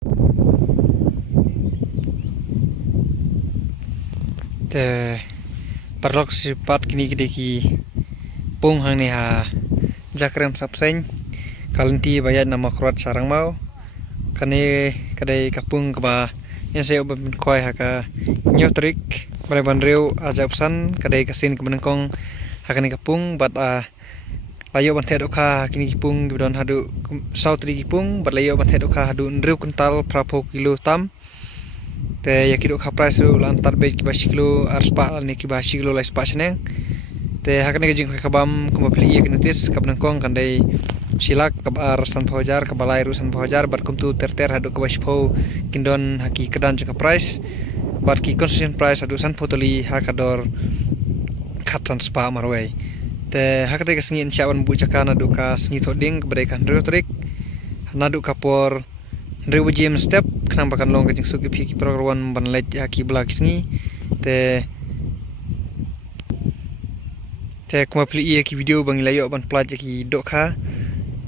Te parlok sifat kini ki pung hang ni ha jakrem sapseng kalanti bayat nama kruat sarang mau kane kadai kapung kaba yang saya ubah koi haka nyotrik bare banreu ajabsan kadai kasin kemenengkong hakani kapung bat layo ban thet okha kini kipung gibdon hadu sautri kipung bat layo ban thet okha hadu ndreu kuntal prapo kilo tam te yakidok khaprai su lantar be ki basikilo arspa ni ki basikilo lai spa cheneng te hakane ke jing khabam kumapli ye notis kabnang kong kandai silak kabar san phojar kabalai ru san phojar bar kumtu terter hadu ka baspo kindon haki kedan jeng price bar ki concession price hadu san photoli hakador khatan spa marwai te hakate ke singi insyawan bu jakana du ka singi thoding kabadai kan rotrik nadu kapor Ndrew jim step kenapa kan long kecing suki piki program ban let haki belak singi te kuma pli iya ki video bang layo ban plat ki dokha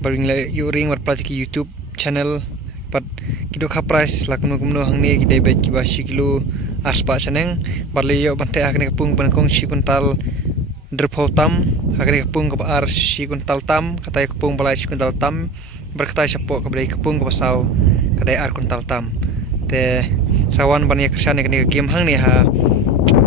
bang layo ring ban plat ki YouTube channel pat ki dokha price lakno kumno hangni ki debet ki basi kilo aspa chaneng bar layo ban te hakne kapung ban kong si kuntal drpo tam hakne kapung ka ar si kuntal tam katai kapung balai si kuntal tam berkatai sapok kabrai kapung ka pasau kadai ar kuntal tam te sawan ban ya kersan ni game hang ni ha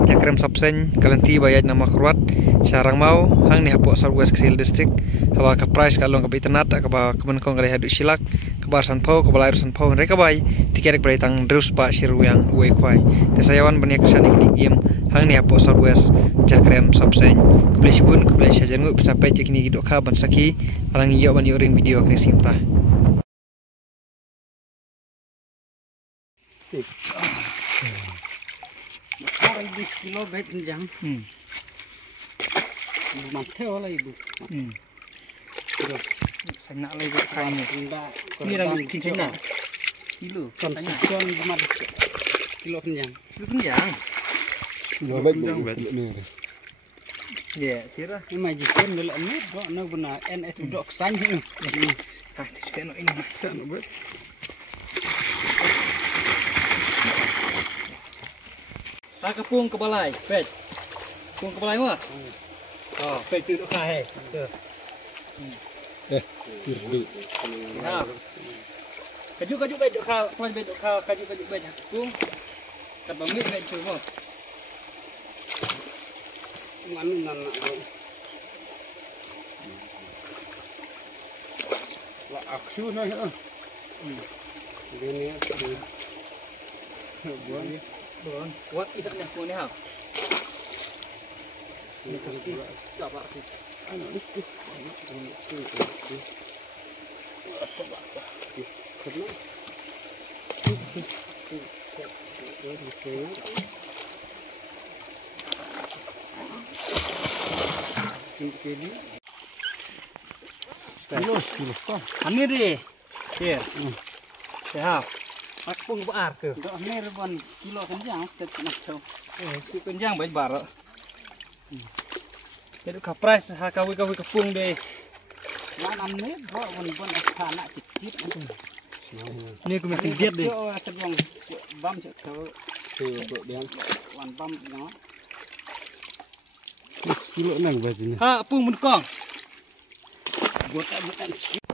jakrem sapsen kalanti bayat nama kruat sarang mau hang ni hapok Southwest Kecil District hawa ka price kalong ka internet ka ba kemenkong kadai hadu silak ka bar san pau ka balai san pau reka bai tikerek brai tang drus pa siru yang uai kwai te sayawan ban ya kersan ni game hang ni hapok Southwest jakrem sapsen kubli sibun kubli sajen ngu sampai kini gidok ka ban saki alang iyo ban yoring video ke simta Orang 20 kilo baik penjang. Mantap lah ibu. Terus saya nak lagi kain ni. Ini lagi kilo. Kilo. Konsumsi 5 kilo penjang. Kilo penjang. Kilo baik ni. Ya, sirah. Ini majikan belak ni, kok nak benar NS duduk kesan ni. Ah, kita nak ini. Tak nak buat. Kapung ke balai, fetch. Kapung ke balai mah. Oh, fetch duduk kah he. Kiri. Nah. Kaju baik duduk kah, kelas baik duduk kah, kaju baik kapung. Kat bamit baik tu mah. Mana nak Lah aksu na ya. Ini Bon, kuat isak ni aku ni ha. Ini pasti Coba aku. anu ni. Coba. Kenapa? Ini Kilo kah? Ani deh. Here. Sehat. Kapung bar ke. dah ni ribuan kilo penjang setiap nak tahu. Si penjang baik bar. Jadi ka price ha kawi kapung deh. Mana ni buat bun anak kecil. Ni aku mesti jet deh. Sebelum bam tahu. Tu dia. Wan bam no. Kilo nang bajunya. Ha, apung mun kong. Buat